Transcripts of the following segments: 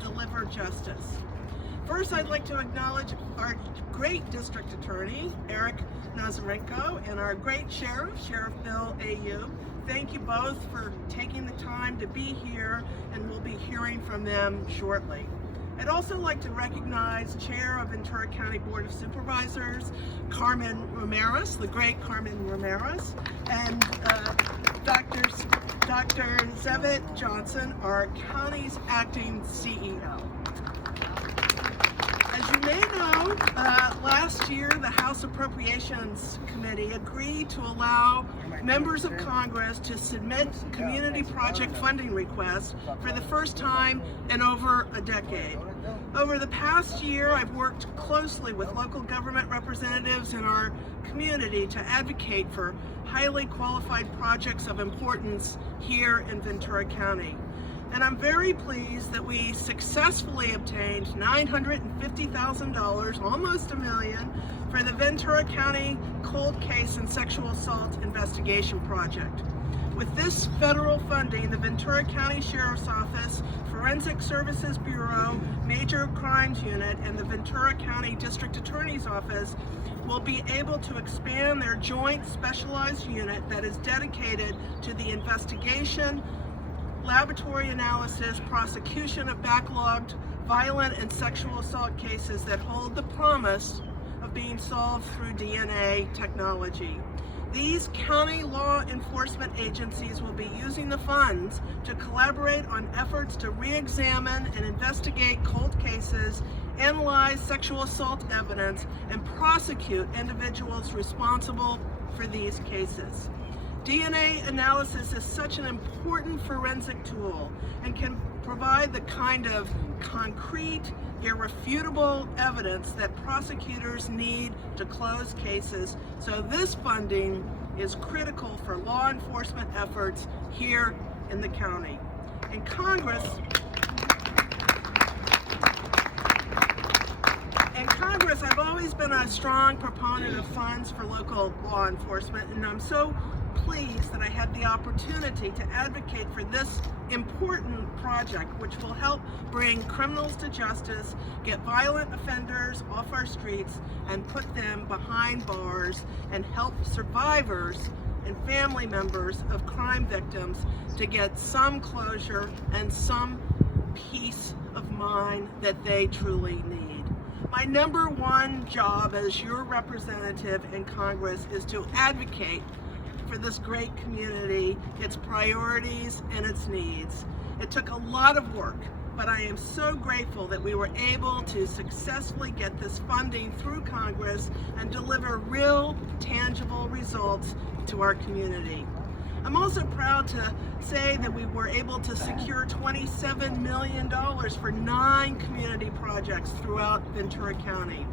deliver justice. First, I'd like to acknowledge our great district attorney, Erik, and our great sheriff, Sheriff Bill Ayub. Thank you both for taking the time to be here, and we'll be hearing from them shortly. I'd also like to recognize Chair of Ventura County Board of Supervisors, Carmen Ramirez, the great Carmen Ramirez, and Dr. Zevitt Johnson, our county's acting CEO. As you may know, last year the House Appropriations Committee agreed to allow members of Congress to submit community project funding requests for the first time in over a decade. Over the past year, I've worked closely with local government representatives in our community to advocate for highly qualified projects of importance here in Ventura County. And I'm very pleased that we successfully obtained $950,000, almost $1 million, for the Ventura County Cold Case and Sexual Assault Investigation Project. With this federal funding, the Ventura County Sheriff's Office, Forensic Services Bureau, Major Crimes Unit, and the Ventura County District Attorney's Office will be able to expand their joint specialized unit that is dedicated to the investigation, laboratory analysis, prosecution of backlogged violent and sexual assault cases that hold the promise of being solved through DNA technology. These county law enforcement agencies will be using the funds to collaborate on efforts to re-examine and investigate cold cases, analyze sexual assault evidence, and prosecute individuals responsible for these cases. DNA analysis is such an important forensic tool and can provide the kind of concrete, irrefutable evidence that prosecutors need to close cases. So this funding is critical for law enforcement efforts here in the county. In Congress, I've always been a strong proponent of funds for local law enforcement, and I'm so pleased that I had the opportunity to advocate for this important project, which will help bring criminals to justice, get violent offenders off our streets, and put them behind bars, and help survivors and family members of crime victims to get some closure and some peace of mind that they truly need. My number one job as your representative in Congress is to advocate for this great community, its priorities, and its needs. It took a lot of work, but I am so grateful that we were able to successfully get this funding through Congress and deliver real, tangible results to our community. I'm also proud to say that we were able to secure $27 million for 9 community projects throughout Ventura County.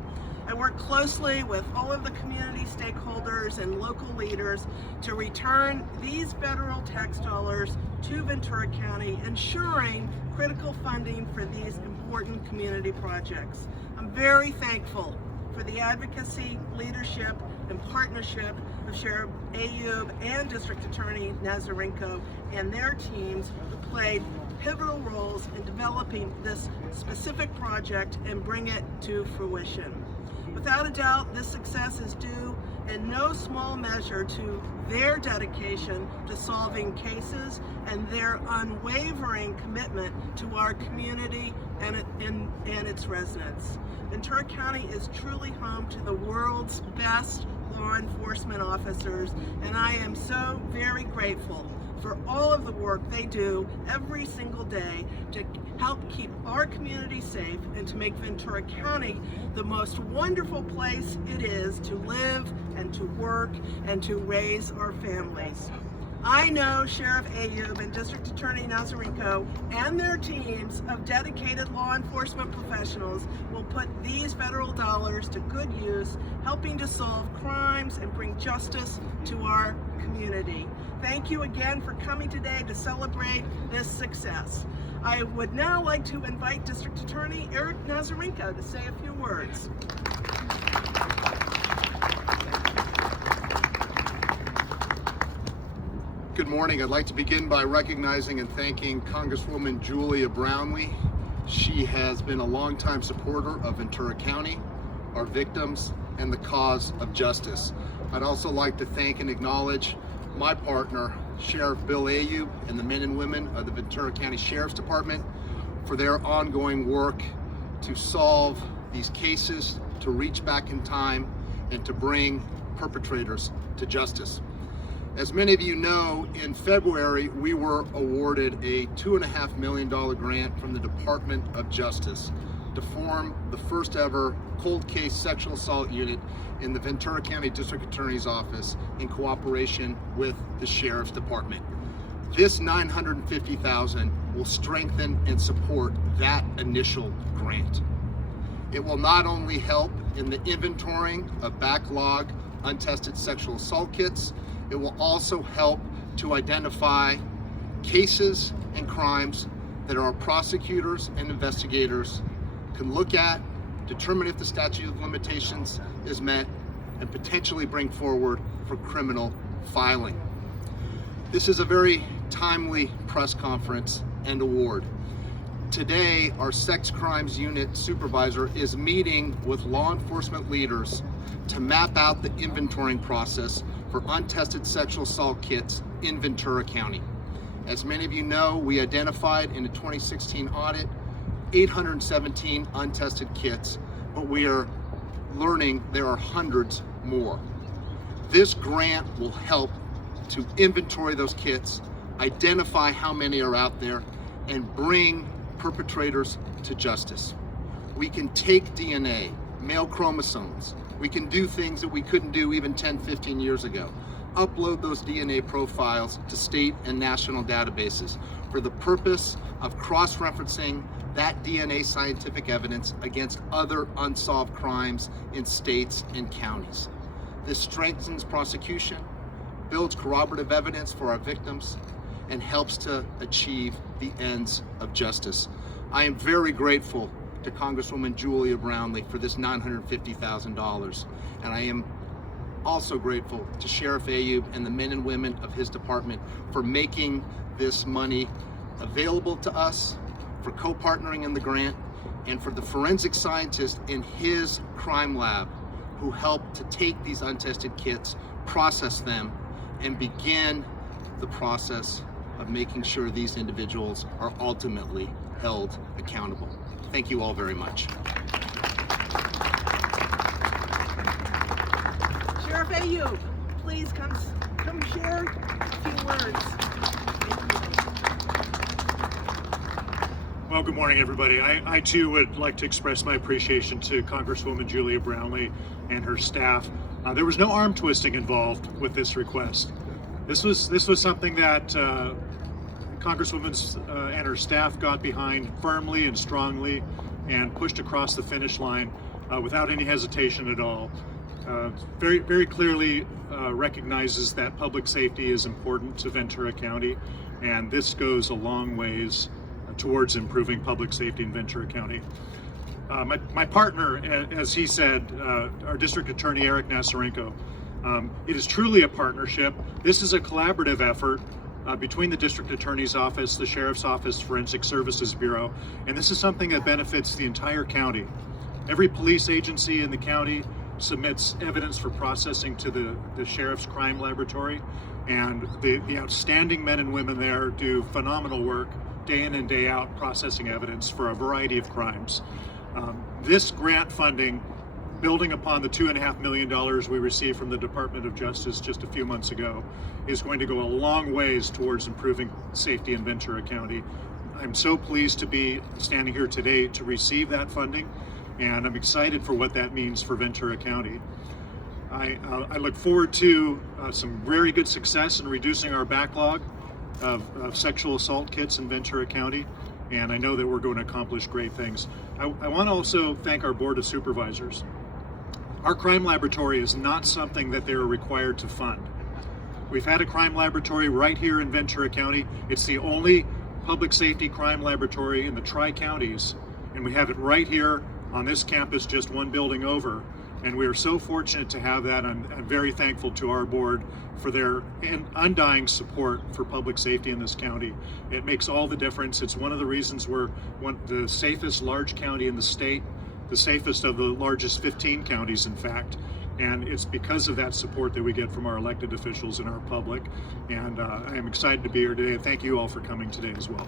I work closely with all of the community stakeholders and local leaders to return these federal tax dollars to Ventura County, ensuring critical funding for these important community projects. I'm very thankful for the advocacy, leadership, and partnership of Sheriff Ayub and District Attorney Nasarenko and their teams who played pivotal roles in developing this specific project and bring it to fruition. Without a doubt, this success is due in no small measure to their dedication to solving cases and their unwavering commitment to our community and its residents. Ventura County is truly home to the world's best law enforcement officers, and I am so very grateful for all of the work they do every single day to help keep our community safe and to make Ventura County the most wonderful place it is to live and to work and to raise our families. I know Sheriff Ayub and District Attorney Nasarenko and their teams of dedicated law enforcement professionals will put these federal dollars to good use, helping to solve crimes and bring justice to our community. Thank you again for coming today to celebrate this success. I would now like to invite District Attorney Erik Nasarenko to say a few words. Good morning. I'd like to begin by recognizing and thanking Congresswoman Julia Brownley She has been a longtime supporter of Ventura County, our victims, and the cause of justice. I'd also like to thank and acknowledge my partner, Sheriff Bill Ayub, and the men and women of the Ventura County Sheriff's Department for their ongoing work to solve these cases, to reach back in time, and to bring perpetrators to justice. As many of you know, in February, we were awarded a $2.5 million grant from the Department of Justice to form the first ever cold case sexual assault unit in the Ventura County District Attorney's Office in cooperation with the Sheriff's Department. This $950,000 will strengthen and support that initial grant. It will not only help in the inventorying of backlogged untested sexual assault kits, it will also help to identify cases and crimes that our prosecutors and investigators can look at, determine if the statute of limitations is met, and potentially bring forward for criminal filing. This is a very timely press conference and award. Today, our sex crimes unit supervisor is meeting with law enforcement leaders to map out the inventorying process for untested sexual assault kits in Ventura County. As many of you know, we identified in a 2016 audit 817 untested kits, but we are learning there are hundreds more. This grant will help to inventory those kits, identify how many are out there, and bring perpetrators to justice. We can take DNA, male chromosomes. We can do things that we couldn't do even 10, 15 years ago. Upload those DNA profiles to state and national databases for the purpose of cross-referencing that DNA scientific evidence against other unsolved crimes in states and counties. This strengthens prosecution, builds corroborative evidence for our victims, and helps to achieve the ends of justice. I am very grateful to Congresswoman Julia Brownley for this $950,000, and I am also grateful to Sheriff Ayub and the men and women of his department for making this money available to us, for co-partnering in the grant, and for the forensic scientist in his crime lab who helped to take these untested kits, process them, and begin the process of making sure these individuals are ultimately held accountable. Thank you all very much. Sheriff Ayub, please come share a few words. Well, good morning, everybody. I too would like to express my appreciation to Congresswoman Julia Brownley and her staff. There was no arm twisting involved with this request. This was something that Congresswoman and her staff got behind firmly and strongly and pushed across the finish line without any hesitation at all. Very clearly recognizes that public safety is important to Ventura County, and this goes a long ways towards improving public safety in Ventura County. My partner, as he said, our District Attorney Erik Nasarenko, it is truly a partnership. This is a collaborative effort between the District Attorney's Office, the Sheriff's Office, Forensic Services Bureau, and this is something that benefits the entire county. Every police agency in the county submits evidence for processing to the Sheriff's Crime Laboratory, and the outstanding men and women there do phenomenal work day in and day out processing evidence for a variety of crimes. This grant funding, building upon the $2.5 million we received from the Department of Justice just a few months ago, is going to go a long ways towards improving safety in Ventura County. I'm so pleased to be standing here today to receive that funding, and I'm excited for what that means for Ventura County. I look forward to some very good success in reducing our backlog of sexual assault kits in Ventura County, and I know that we're going to accomplish great things. I want to also thank our Board of Supervisors. Our crime laboratory is not something that they're required to fund. We've had a crime laboratory right here in Ventura County. It's the only public safety crime laboratory in the Tri-Counties, and we have it right here on this campus just one building over. And we are so fortunate to have that. I'm very thankful to our board for their undying support for public safety in this county. It makes all the difference. It's one of the reasons we're the safest large county in the state, the safest of the largest 15 counties, in fact. And it's because of that support that we get from our elected officials and our public. And I am excited to be here today. Thank you all for coming today as well.